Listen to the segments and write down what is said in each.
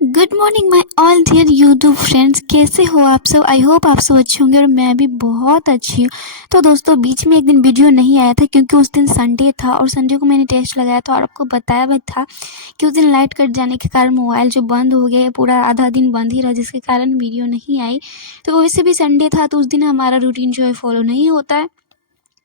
Good morning my all dear YouTube friends. कैसे हो आप सब? आई होप आप सब अच्छे होंगे और मैं भी बहुत अच्छी हूँ। तो दोस्तों, बीच में एक दिन वीडियो नहीं आया था क्योंकि उस दिन संडे था और संडे को मैंने टेस्ट लगाया था और आपको बताया भी था कि उस दिन लाइट कट जाने के कारण मोबाइल जो बंद हो गया, पूरा आधा दिन बंद ही रहा, जिसके कारण वीडियो नहीं आई। तो वैसे भी संडे था तो उस दिन हमारा रूटीन जो है फॉलो नहीं होता है,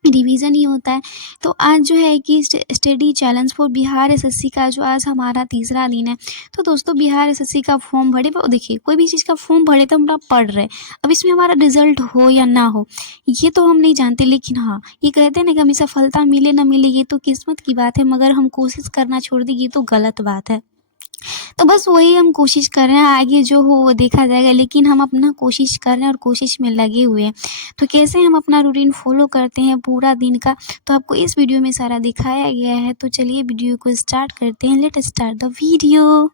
रिवीजन ही होता है। तो आज जो है कि study challenge for Bihar SSC का जो आज हमारा तीसरा दिन है। तो दोस्तों, बिहार एसएससी का फॉर्म भरे, वो देखिए कोई भी चीज़ का फॉर्म भरे तो हम लोग पढ़ रहे हैं। अब इसमें हमारा रिजल्ट हो या ना हो ये तो हम नहीं जानते, लेकिन हाँ, ये कहते हैं ना कि हमें सफलता मिले ना मिले ये तो किस्मत की बात है, मगर हम कोशिश करना छोड़ दें ये तो गलत बात है। तो बस वही हम कोशिश कर रहे हैं, आगे जो हो वो देखा जाएगा, लेकिन हम अपना कोशिश कर रहे हैं और कोशिश में लगे हुए हैं। तो कैसे हम अपना रूटीन फॉलो करते हैं पूरा दिन का, तो आपको इस वीडियो में सारा दिखाया गया है। तो चलिए वीडियो को स्टार्ट करते हैं। Let start the video.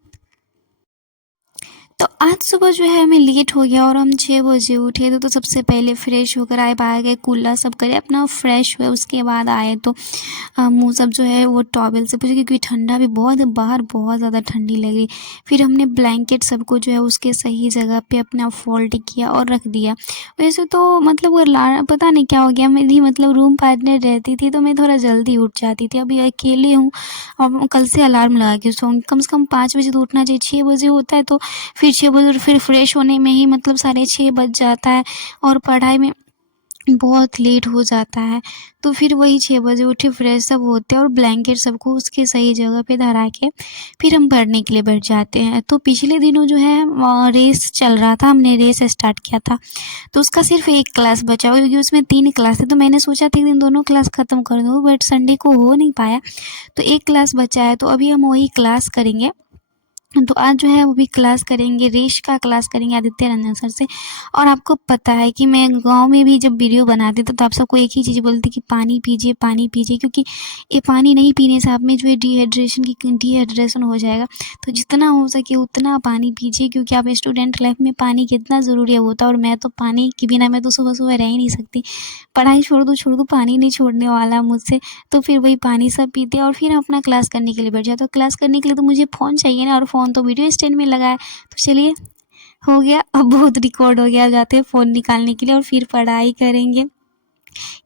तो आज सुबह जो है हमें लेट हो गया और हम 6 बजे उठे तो सबसे पहले फ्रेश होकर आए, बाहर गए, कुल्ला सब करे, अपना फ्रेश हुए। उसके बाद आए तो मुँह सब जो है वो टॉवल से पोंछे क्योंकि ठंडा भी बहुत है, बाहर बहुत ज़्यादा ठंडी लग रही। फिर हमने ब्लैंकेट सबको जो है उसके सही जगह पे अपना फोल्ड किया और रख दिया। वैसे तो मतलब वो पता नहीं क्या हो गया, मेरी मतलब रूम पार्टनर रहती थी तो मैं थोड़ा जल्दी उठ जाती थी। अभी अकेले हूँ और कल से अलार्म लगा के सोऊंगी, कम से कम 5 बजे तो उठना चाहिए। 6 बजे होता है तो फिर 6 बजे फिर फ्रेश होने में ही मतलब 6:30 बज जाता है और पढ़ाई में बहुत लेट हो जाता है। तो फिर वही 6 बजे उठे, फ्रेश सब होते हैं और ब्लैंकेट सबको उसके सही जगह पे धरा के फिर हम पढ़ने के लिए बैठ जाते हैं। तो पिछले दिनों जो है रेस चल रहा था, हमने रेस स्टार्ट किया था तो उसका सिर्फ एक क्लास बचा हुआ, क्योंकि उसमें 3 क्लास है। तो मैंने सोचा था एक दिन दोनों क्लास ख़त्म कर दूँ, बट संडे को हो नहीं पाया तो एक क्लास बचा है। तो अभी हम वही क्लास करेंगे। तो आज जो है वो भी क्लास करेंगे, रेस का क्लास करेंगे आदित्य रंजन सर से। और आपको पता है कि मैं गांव में भी जब वीडियो बनाती तो आप सबको एक ही चीज़ बोलती कि पानी पीजिए, पानी पीजिए, क्योंकि ये पानी नहीं पीने से आप में जो है डिहाइड्रेशन हो जाएगा। तो जितना हो सके उतना पानी पीजिए, क्योंकि आप स्टूडेंट लाइफ में पानी कितना ज़रूरी है होता है। और मैं तो पानी के बिना मैं तो सुबह सुबह रह ही नहीं सकती। पढ़ाई छोड़ दूँ, पानी नहीं छोड़ने वाला मुझसे। तो फिर वही पानी सब पीते और फिर अपना क्लास करने के लिए बैठ जाते। तो क्लास करने के लिए तो मुझे फ़ोन चाहिए ना, और फ़ोन तो वीडियो स्टैंड में लगा है। तो चलिए, हो गया, अब बहुत रिकॉर्ड हो गया। जाते हैं फ़ोन निकालने के लिए और फिर पढ़ाई करेंगे,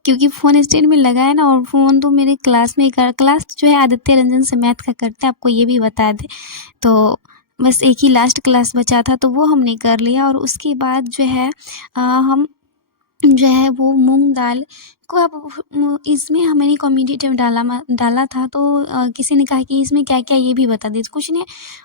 क्योंकि फ़ोन स्टैंड में लगा है ना। और फ़ोन तो मेरे क्लास में ही क्लास जो है आदित्य रंजन से मैथ का करते हैं, आपको ये भी बता दें। तो बस एक ही लास्ट क्लास बचा था तो वो हमने कर लिया। और उसके बाद जो है हम जो है वो मूँग दाल को अब इसमें मैंने कम्यूनिटी में डाला था। तो किसी ने कहा कि इसमें क्या-क्या ये भी बता दीजिए। कुछ नहीं,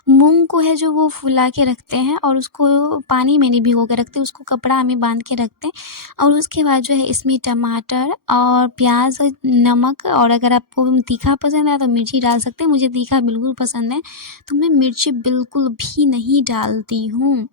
मूँग को है जो वो फुला के रखते हैं और उसको पानी में नहीं भिगो के रखते, उसको कपड़ा में बांध के रखते हैं। और उसके बाद जो है इसमें टमाटर और प्याज़, नमक, और अगर आपको तीखा पसंद है तो मिर्ची डाल सकते हैं। मुझे तीखा बिल्कुल पसंद है तो मैं मिर्ची बिल्कुल भी नहीं डालती हूँ।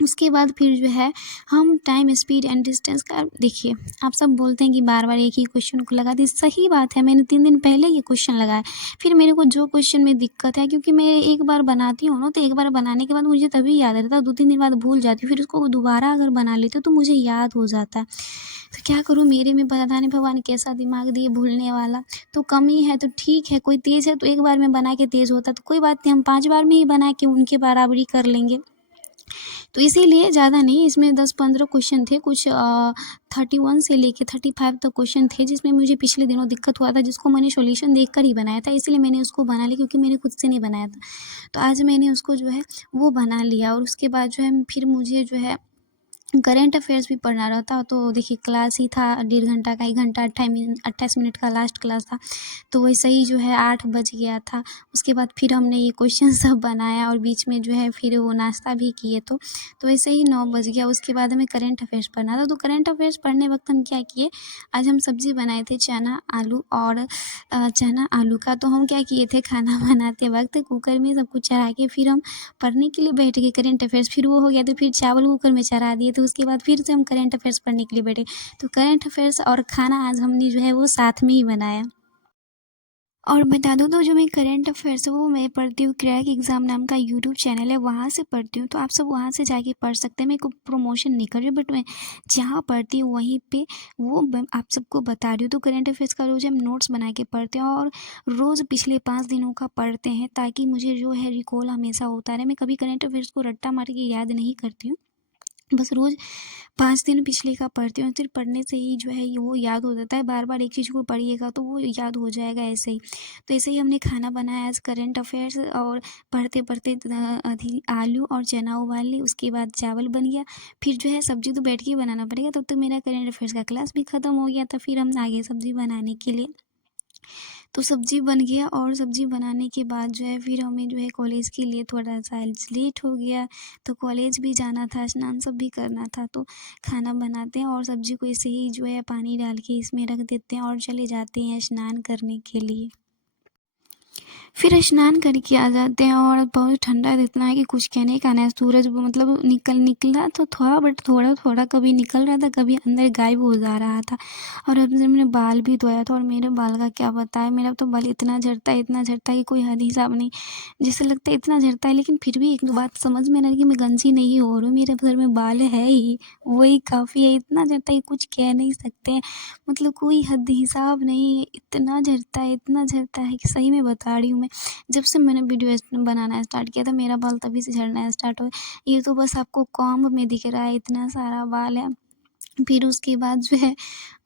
उसके बाद फिर जो है हम टाइम, स्पीड एंड डिस्टेंस का, देखिए आप सब बोलते हैं कि बार-बार एक ही क्वेश्चन को लगा दी। सही बात है, मैंने 3 दिन पहले ये क्वेश्चन लगाया। फिर मेरे को जो क्वेश्चन में दिक्कत है, क्योंकि मैं एक बार बनाती हूँ ना तो एक बार बनाने के बाद मुझे तभी याद रहता है, 2-3 दिन बाद भूल जाती हूँ। फिर उसको दोबारा अगर बना लेती हूँ तो मुझे याद हो जाता है। तो क्या करूँ, मेरे में पता नहीं भगवान कैसा दिमाग दिए भूलने वाला। तो कमी है तो ठीक है, कोई तेज़ है तो एक बार में बना के तेज़ होता है तो कोई बात नहीं, हम 5 बार में ही बना के उनके बराबरी कर लेंगे। तो इसीलिए ज़्यादा नहीं, इसमें 10-15 क्वेश्चन थे, कुछ 31 से लेके 35 तक क्वेश्चन थे, जिसमें मुझे पिछले दिनों दिक्कत हुआ था, जिसको मैंने सॉल्यूशन देखकर ही बनाया था। इसीलिए मैंने उसको बना लिया, क्योंकि मैंने खुद से नहीं बनाया था। तो आज मैंने उसको जो है वो बना लिया। और उसके बाद जो है फिर मुझे जो है करंट अफेयर्स भी पढ़ना रहता। तो देखिए क्लास ही था 1.5 घंटा का, 1 घंटा 28 मिनट का लास्ट क्लास था। तो वैसे ही जो है 8 बज गया था। उसके बाद फिर हमने ये क्वेश्चन सब बनाया और बीच में जो है फिर वो नाश्ता भी किए। तो वैसे ही 9 बज गया। उसके बाद हमें करंट अफेयर्स पढ़ना था। तो करंट अफेयर्स पढ़ने वक्त हम क्या किए, आज हम सब्ज़ी बनाए थे चना आलू और चना आलू का। तो हम क्या किए थे, खाना बनाते वक्त कुकर में सब कुछ चढ़ा के फिर हम पढ़ने के लिए बैठ गए करंट अफेयर्स। फिर वो हो गया तो फिर चावल कुकर में चढ़ा दिए। तो उसके बाद फिर से हम करंट अफेयर्स पढ़ने के लिए बैठे। तो करंट अफेयर्स और खाना आज हमने जो है वो साथ में ही बनाया। और बता दूँ तो जो मैं करंट अफ़ेयर्स है वो मैं पढ़ती हूँ, क्रैक एग्ज़ाम नाम का यूट्यूब चैनल है, वहाँ से पढ़ती हूँ। तो आप सब वहाँ से जाके पढ़ सकते हैं। मैं कोई प्रमोशन नहीं कर रही हूँ, बट मैं जहाँ पढ़ती हूँ वहीं पे वो ब आप सबको बता रही हूँ। तो करंट अफ़ेयर्स का रोज़ हम नोट्स बना के पढ़ते हैं और रोज़ पिछले 5 दिनों का पढ़ते हैं, ताकि मुझे जो है रिकॉल हमेशा होता रहे। मैं कभी करंट अफ़ेयर्स को रट्टा मार के याद नहीं करती हूँ। बस रोज़ 5 दिन पिछले का पढ़ती हूँ, सिर्फ पढ़ने से ही जो है वो याद हो जाता है। बार-बार एक चीज़ को पढ़िएगा तो वो याद हो जाएगा ऐसे ही। तो ऐसे ही हमने खाना बनाया आज करंट अफ़ेयर्स, और पढ़ते-पढ़ते आधी आलू और चना उबाल ली, उसके बाद चावल बन गया। फिर जो है सब्ज़ी तो बैठ के ही बनाना पड़ेगा, तब तक मेरा करंट अफ़ेयर्स का क्लास भी ख़त्म हो गया था। फिर हम आगे सब्ज़ी बनाने के लिए, तो सब्ज़ी बन गया, और सब्ज़ी बनाने के बाद जो है फिर हमें जो है कॉलेज के लिए थोड़ा-सा आज लेट हो गया, तो कॉलेज भी जाना था, स्नान सब भी करना था। तो खाना बनाते हैं और सब्ज़ी को ऐसे ही जो है पानी डाल के इसमें रख देते हैं और चले जाते हैं स्नान करने के लिए। फिर स्नान करके आ जाते हैं और बहुत ठंडा इतना है कि कुछ कहने का नहीं। सूरज मतलब निकला तो थोड़ा, बट थोड़ा-थोड़ा कभी निकल रहा था, कभी अंदर गायब हो जा रहा था। और अब जब मैंने बाल भी धोया था, और मेरे बाल का क्या बताएँ, मेरा तो बाल इतना झड़ता है कि कोई हद हिसाब नहीं। जैसे लगता है इतना झड़ता है, लेकिन फिर भी एक बात समझ में नहीं आ रही कि मैं गंजी नहीं हो रही हूँ, मेरे सर में बाल है ही, वही काफ़ी है। इतना झड़ता है कि कुछ कह नहीं सकते हैं, मतलब कोई हद हिसाब नहीं, इतना झड़ता है कि सही में बता रही हूँ मैं। जब से मैंने वीडियो बनाना स्टार्ट किया था, मेरा बाल तभी से झड़ना स्टार्ट हुआ। ये तो बस आपको कॉम्ब में दिख रहा है, इतना सारा बाल है। फिर उसके बाद जो है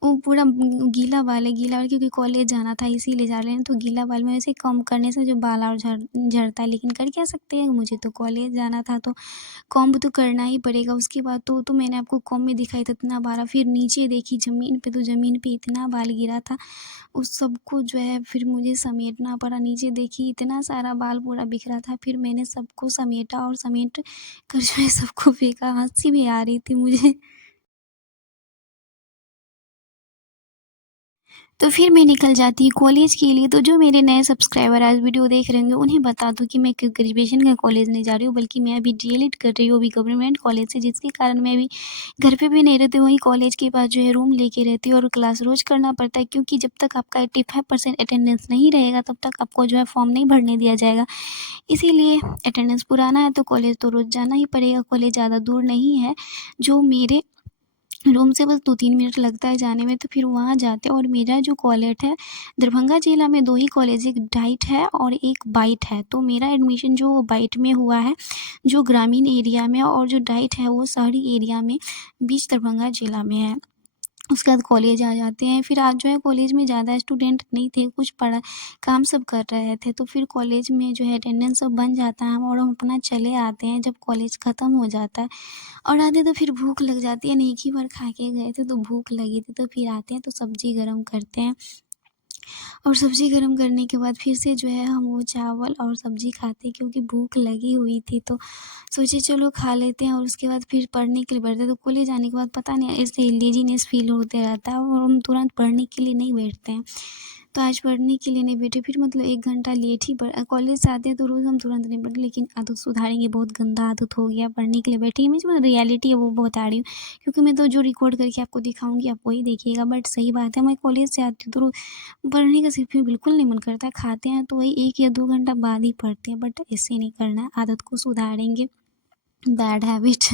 वो पूरा गीला बाल है, गीला बाल, क्योंकि कॉलेज जाना था इसीलिए जा रहे हैं। तो गीला बाल में वैसे कॉम्ब करने से जो बाल और झड़ता है, लेकिन कर क्या सकते हैं, मुझे तो कॉलेज जाना था तो कॉम्ब तो करना ही पड़ेगा। उसके बाद तो मैंने आपको कॉम्ब में दिखाई था इतना बाल। फिर नीचे देखी ज़मीन पे, तो ज़मीन पे इतना बाल गिरा था, उस सबको जो है फिर मुझे समेटना पड़ा। नीचे देखी इतना सारा बाल पूरा बिखरा था, फिर मैंने सबको समेटा, और समेट कर जो है सबको फेंका। हँसी भी आ रही थी मुझे। तो फिर मैं निकल जाती कॉलेज के लिए। तो जो मेरे नए सब्सक्राइबर आज वीडियो देख रहे होंगे, उन्हें बता दूँ कि मैं ग्रेजुएशन का कॉलेज नहीं जा रही हूँ, बल्कि मैं अभी डीएलएड कर रही हूँ, अभी गवर्नमेंट कॉलेज से, जिसके कारण मैं अभी घर पे भी नहीं रहती हूँ, वहीं कॉलेज के पास जो है रूम लेके रहती हूँ, और क्लास रोज़ करना पड़ता है, क्योंकि जब तक आपका 85% अटेंडेंस नहीं रहेगा, तब तक आपको जो है फॉर्म नहीं भरने दिया जाएगा। इसीलिए अटेंडेंस पुराना है तो कॉलेज तो रोज़ जाना ही पड़ेगा। कॉलेज ज़्यादा दूर नहीं है, जो मेरे रूम से बस 2-3 मिनट लगता है जाने में, तो फिर वहाँ जाते हैं। और मेरा जो कॉलेज है, दरभंगा ज़िला में 2 ही कॉलेज है, एक डाइट है और एक बाइट है। तो मेरा एडमिशन जो बाइट में हुआ है, जो ग्रामीण एरिया में, और जो डाइट है वो शहरी एरिया में, बीच दरभंगा ज़िला में है। उसके बाद कॉलेज आ जाते हैं। फिर आज जो है कॉलेज में ज़्यादा स्टूडेंट नहीं थे, कुछ पढ़ा काम सब कर रहे थे, तो फिर कॉलेज में जो है अटेंडेंस सब बन जाता है, और हम अपना चले आते हैं जब कॉलेज ख़त्म हो जाता है। और आते तो फिर भूख लग जाती है, नहीं, एक ही बार खा के गए थे तो भूख लगी थी, तो फिर आते हैं तो सब्ज़ी गरम करते हैं, और सब्ज़ी गरम करने के बाद फिर से जो है हम वो चावल और सब्ज़ी खाते हैं, क्योंकि भूख लगी हुई थी, तो सोचे चलो खा लेते हैं। और उसके बाद फिर पढ़ने के लिए बैठते हैं। तो कॉलेज जाने के बाद पता नहीं ऐसे लेज़ीनेस फ़ील होते रहता है, और हम तुरंत पढ़ने के लिए नहीं बैठते हैं। तो आज पढ़ने के लिए नहीं बैठे, फिर मतलब 1 घंटा लेट ही कॉलेज से आते हैं, तो रोज़ हम तुरंत नहीं पढ़ते, लेकिन आदत सुधारेंगे, बहुत गंदा आदत हो गया पढ़ने के लिए बैठेंगे। मैं जो रियलिटी है वो बता रही हूँ, क्योंकि मैं तो जो रिकॉर्ड करके आपको दिखाऊँगी आप वही देखिएगा। बट सही बात है, मैं कॉलेज से आती हूँ तो पढ़ने का सिर्फ भी बिल्कुल नहीं मन करता है। खाते हैं तो वही 1 या 2 घंटा बाद ही पढ़ते हैं, बट ऐसे नहीं करना है, आदत को सुधारेंगे, बैड हैबिट।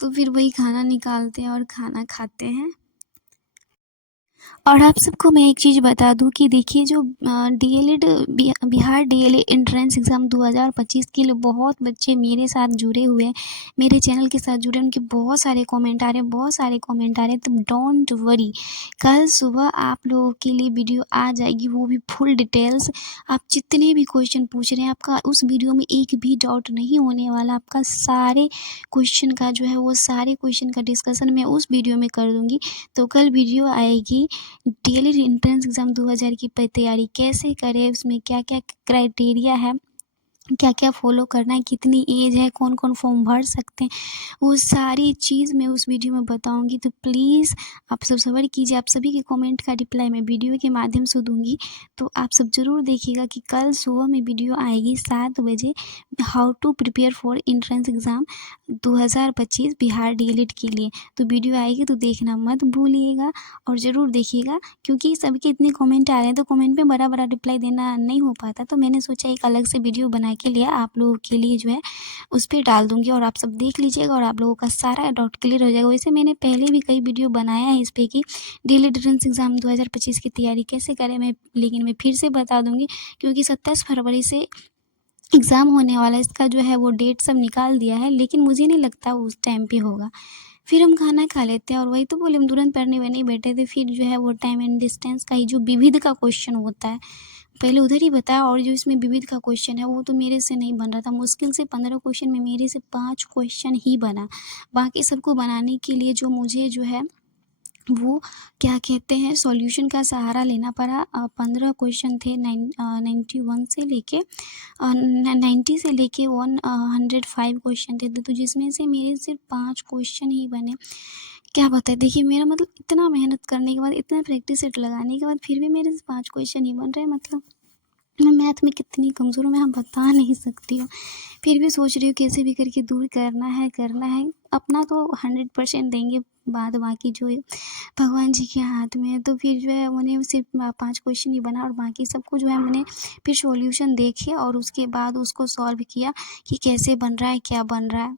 तो फिर वही खाना निकालते हैं और खाना खाते हैं। और आप सबको मैं एक चीज़ बता दूँ कि देखिए, जो DElEd Bihar DElEd entrance exam 2025 के लिए बहुत बच्चे मेरे साथ जुड़े हुए हैं, मेरे चैनल के साथ जुड़े हैं, उनके बहुत सारे कमेंट आ रहे हैं, बहुत सारे कमेंट आ रहे हैं। तो डोंट वरी, कल सुबह आप लोगों के लिए वीडियो आ जाएगी, वो भी फुल डिटेल्स। आप जितने भी क्वेश्चन पूछ रहे हैं, आपका उस वीडियो में एक भी डाउट नहीं होने वाला। आपका सारे क्वेश्चन का जो है, वो सारे क्वेश्चन का डिस्कशन मैं उस वीडियो में कर दूँगी। तो कल वीडियो आएगी, डीएलएड एंट्रेंस एग्ज़ाम 2000 की तैयारी कैसे करें, उसमें क्या-क्या क्राइटेरिया है, क्या क्या फॉलो करना है, कितनी एज है, कौन कौन फॉर्म भर सकते हैं, वो सारी चीज़ मैं उस वीडियो में बताऊंगी। तो प्लीज़ आप सब सब्र कीजिए, आप सभी के कमेंट का रिप्लाई मैं वीडियो के माध्यम से दूंगी। तो आप सब ज़रूर देखिएगा कि कल सुबह में वीडियो आएगी 7 बजे, how to prepare for entrance exam 2025 Bihar DElEd के लिए। तो वीडियो आएगी तो देखना मत भूलिएगा और ज़रूर देखिएगा, क्योंकि सबके इतने कमेंट आ रहे हैं तो कमेंट में बड़ा बड़ा रिप्लाई देना नहीं हो पाता। तो मैंने सोचा एक अलग से वीडियो बना के लिए आप लोगों के लिए जो है उस पर डाल दूँगी और आप सब देख लीजिएगा और आप लोगों का सारा डाउट क्लियर हो जाएगा। वैसे मैंने पहले भी कई वीडियो बनाया है इस पे कि डीएलएड एंट्रेंस एग्ज़ाम 2025 की तैयारी कैसे करें, लेकिन मैं फिर से बता दूँगी, क्योंकि 27 फरवरी से एग्ज़ाम होने वाला है। इसका जो है वो डेट सब निकाल दिया है, लेकिन मुझे नहीं लगता उस टाइम पे होगा। फिर हम खाना खा लेते हैं और वही तो बोले, हम तुरंत पढ़ने में नहीं बैठे थे। फिर जो है वो टाइम एंड डिस्टेंस का ही जो विविध का क्वेश्चन होता है, पहले उधर ही बताया, और जो इसमें विविध का क्वेश्चन है वो तो मेरे से नहीं बन रहा था। मुश्किल से 15 क्वेश्चन में मेरे से 5 क्वेश्चन ही बना। बाकी सबको बनाने के लिए जो मुझे जो है वो क्या कहते हैं सॉल्यूशन का सहारा लेना पड़ा। 15 क्वेश्चन थे 91 से लेके 90 से लेके 105 क्वेश्चन थे, तो जिसमें से मेरे सिर्फ 5 क्वेश्चन ही बने। क्या बताएं, देखिए मेरा मतलब इतना मेहनत करने के बाद, इतना प्रैक्टिस सेट लगाने के बाद फिर भी मेरे से 5 क्वेश्चन ही बन रहे हैं। मतलब मैं मैथ में कितनी कमज़ोर हूँ मैं यहाँ बता नहीं सकती हूँ। फिर भी सोच रही हूँ कैसे भी करके दूर करना है। अपना तो 100% देंगे, बाद बाकी जो भगवान जी के हाथ में है। तो फिर जो है उन्हें सिर्फ 5 क्वेश्चन ही बना और बाकी सबको जो है मैंने फिर सॉल्यूशन देखे और उसके बाद उसको सॉल्व किया कि कैसे बन रहा है, क्या बन रहा है।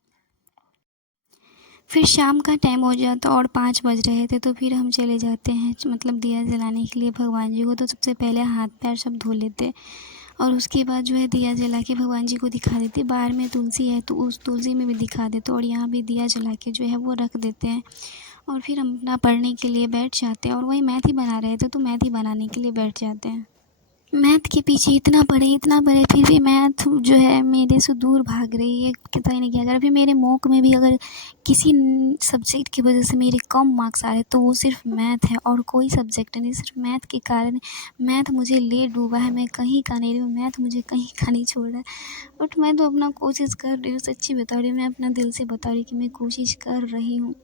फिर शाम का टाइम हो जाता और 5 बज रहे थे, तो फिर हम चले जाते हैं मतलब दिया जलाने के लिए भगवान जी को। तो सबसे पहले हाथ पैर सब धो लेते और उसके बाद जो है दिया जला के भगवान जी को दिखा देते। बाहर में तुलसी है तो उस तुलसी में भी दिखा देते और यहाँ भी दिया जला के जो है वो रख देते हैं। और फिर हम अपना पढ़ने के लिए बैठ जाते हैं और वही मैथ ही बना रहे थे तो मैथ ही बनाने के लिए बैठ जाते हैं। मैथ के पीछे इतना पढ़े फिर भी मैथ जो है मेरे से दूर भाग रही है, पता ही नहीं क्या कर। फिर मेरे मॉक में भी अगर किसी सब्जेक्ट की वजह से मेरे कम मार्क्स आ रहे तो वो सिर्फ मैथ है और कोई सब्जेक्ट नहीं। सिर्फ मैथ के कारण मैथ मुझे ले डूबा है, मैं कहीं का नहीं रही हूँ, मैथ मुझे कहीं का नहीं छोड़ रहा है। बट मैं तो अपना कोशिश कर रही हूँ, सच्ची बता रही हूँ, मैं अपना दिल से बता रही हूँ कि मैं कोशिश कर रही हूँ।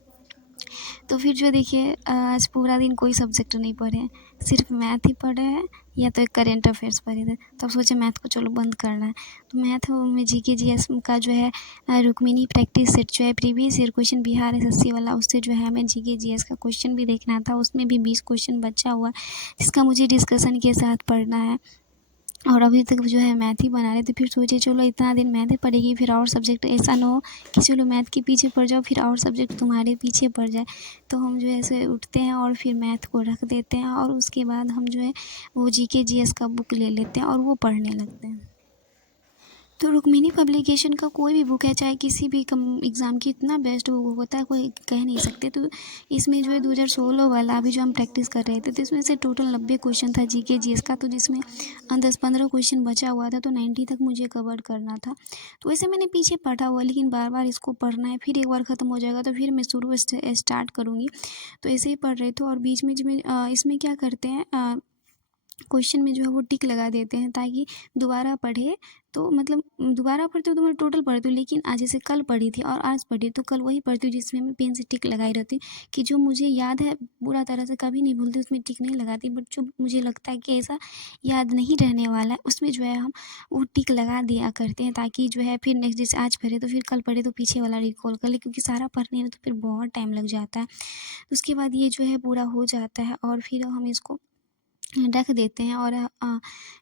तो फिर जो देखिए आज पूरा दिन कोई सब्जेक्ट नहीं पढ़े, सिर्फ मैथ ही पढ़े हैं या तो एक करेंट अफेयर्स पढ़े थे। तब सोचे मैथ को चलो बंद करना है। तो मैथ में जीके जीएस का जो है रुक्मिणी प्रैक्टिस सेट जो है previous year question Bihar SSC वाला, उससे जो है हमें जीके जीएस का क्वेश्चन भी देखना था। उसमें भी 20 क्वेश्चन बचा हुआ जिसका मुझे डिस्कशन के साथ पढ़ना है। और अभी तक जो है मैथ ही बना रहे थे। फिर सोचे चलो इतना दिन मैथ ही पढ़ेगी, फिर और सब्जेक्ट ऐसा ना हो कि चलो मैथ के पीछे पड़ जाओ फिर और सब्जेक्ट तुम्हारे पीछे पड़ जाए। तो हम जो है ऐसे उठते हैं और फिर मैथ को रख देते हैं और उसके बाद हम जो है वो जीके जीएस का बुक ले लेते हैं और वो पढ़ने लगते हैं। तो रुक्मिणी पब्लिकेशन का कोई भी बुक है, चाहे किसी भी एग्ज़ाम की, इतना बेस्ट बुक होता है कोई कह नहीं सकते। तो इसमें जो है 2016 वाला अभी जो हम प्रैक्टिस कर रहे थे तो इसमें से टोटल 90 क्वेश्चन था जीके जीएस का। तो जिसमें 10-15 क्वेश्चन बचा हुआ था तो 90 तक मुझे कवर करना था। तो वैसे मैंने पीछे पढ़ा हुआ, लेकिन बार बार इसको पढ़ना है, फिर एक बार ख़त्म हो जाएगा तो फिर मैं शुरू से स्टार्ट करूँगी। तो ऐसे ही पढ़ रहे थे और बीच में इसमें क्या करते हैं क्वेश्चन में जो है वो टिक लगा देते हैं ताकि दोबारा पढ़े। तो मतलब दोबारा पढ़ते हो तो मैं टोटल पढ़ती हूँ, लेकिन आज जैसे कल पढ़ी थी और आज पढ़ी तो कल वही पढ़ती हूँ जिसमें मैं पेन से टिक लगाई रहती हूँ कि जो मुझे याद है पूरा तरह से कभी नहीं भूलती, उसमें टिक नहीं लगाती। बट जो मुझे लगता है कि ऐसा याद नहीं रहने वाला है उसमें जो है हम वो टिक लगा दिया करते हैं, ताकि जो है फिर नेक्स्ट जैसे आज पढ़े तो फिर कल पढ़े तो पीछे वाला रिकॉल कर ले, क्योंकि सारा पढ़ने में तो फिर बहुत टाइम लग जाता है। उसके बाद ये जो है पूरा हो जाता है और फिर हम इसको रख देते हैं और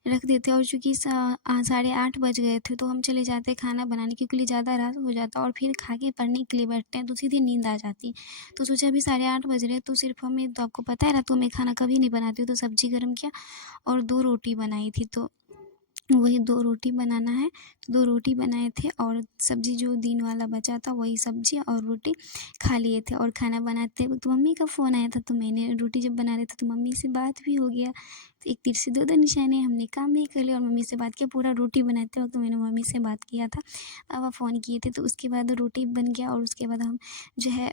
रख देते हैं। और चूँकि 8:30 बज गए थे तो हम चले जाते हैं खाना बनाने, क्योंकि ज़्यादा रात हो जाता और फिर खा के पढ़ने के लिए बैठते हैं तो सीधी नींद आ जाती है। तो सोचा अभी 8:30 बज रहे हैं तो सिर्फ हमें, तो आपको पता है रातों में खाना कभी नहीं बनाती हूँ, तो सब्ज़ी गर्म किया और 2 रोटी बनाई थी। तो वही 2 रोटी बनाना है, तो 2 रोटी बनाए थे और सब्ज़ी जो दिन वाला बचा था वही सब्ज़ी और रोटी खा लिए थे। और खाना बनाते वक़्त मम्मी का फ़ोन आया था, तो मैंने रोटी जब बना रहे थे तो मम्मी से बात भी हो गया। तो एक तीर से दो निशाने, हमने काम भी कर लिया और मम्मी से बात किया। पूरा रोटी बनाते वक़्त मैंने मम्मी से बात किया था, पापा फ़ोन किए थे। तो उसके बाद रोटी बन गया और उसके बाद हम जो है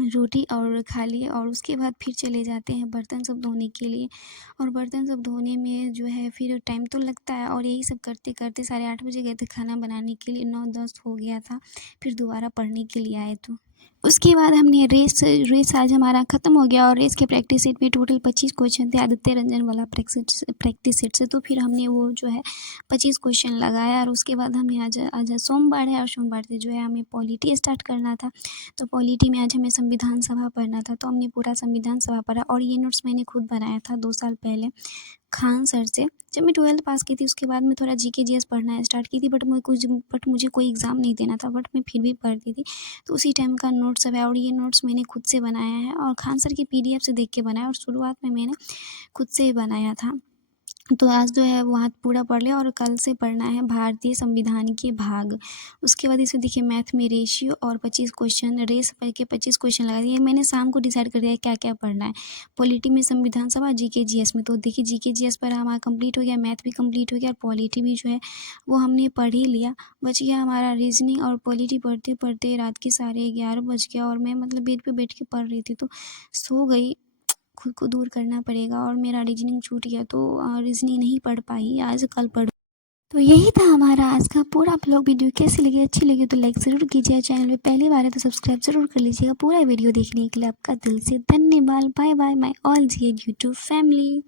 रोटी और खा लिए और उसके बाद फिर चले जाते हैं बर्तन सब धोने के लिए। और बर्तन सब धोने में जो है फिर टाइम तो लगता है, और यही सब करते करते 8:30 बजे गए थे खाना बनाने के लिए, 9-10 हो गया था। फिर दोबारा पढ़ने के लिए आए तो उसके बाद हमने रेस आज हमारा ख़त्म हो गया, और रेस के प्रैक्टिस सेट में टोटल 25 क्वेश्चन थे, आदित्य रंजन वाला प्रैक्टिस सेट से। तो फिर हमने वो जो है 25 क्वेश्चन लगाया, और उसके बाद हमें आज सोमवार है, और सोमवार से जो है हमें पॉलिटी स्टार्ट करना था। तो पॉलिटी में आज हमें संविधान सभा पढ़ना था, तो हमने पूरा संविधान सभा पढ़ा। और ये नोट्स मैंने खुद बनाया था 2 साल पहले खान सर से, जब मैं 12th पास की थी। उसके बाद मैं थोड़ा जीके जीएस पढ़ना स्टार्ट की थी, बट मुझे कोई एग्ज़ाम नहीं देना था, बट मैं फिर भी पढ़ती थी। तो उसी टाइम का नोट्स सब है, और ये नोट्स मैंने खुद से बनाया है, और खान सर की पीडीएफ से देख के बनाया, और शुरुआत में मैंने खुद से ही बनाया था। तो आज जो है वहाँ पूरा पढ़ लिया, और कल से पढ़ना है भारतीय संविधान के भाग। उसके बाद इसमें देखिए मैथ में रेशियो और 25 क्वेश्चन, रेस पढ़ के 25 क्वेश्चन लगा दिए। मैंने शाम को डिसाइड कर दिया क्या क्या पढ़ना है। पॉलिटी में संविधान सभा, जीके जीएस में। तो देखिए जीके जीएस पर हमारा कंप्लीट हो गया, मैथ भी कंप्लीट हो गया, और पॉलिटी भी जो है वो हमने पढ़ ही लिया। बच गया हमारा रीजनिंग, और पॉलिटी पढ़ते पढ़ते रात के 11:30 बज गया, और मैं मतलब बेड पे बैठ के पढ़ रही थी तो सो गई। खुद को दूर करना पड़ेगा, और मेरा रीजनिंग छूट गया, तो रीजनिंग नहीं पढ़ पाई, आज कल पढ़। तो यही था हमारा आज का पूरा ब्लॉग। वीडियो कैसी लगी, अच्छी लगी तो लाइक ज़रूर कीजिए, चैनल में पहली बार है तो सब्सक्राइब ज़रूर कर लीजिएगा। पूरा वीडियो देखने के लिए आपका दिल से धन्यवाद। Bye bye my all ji YouTube family.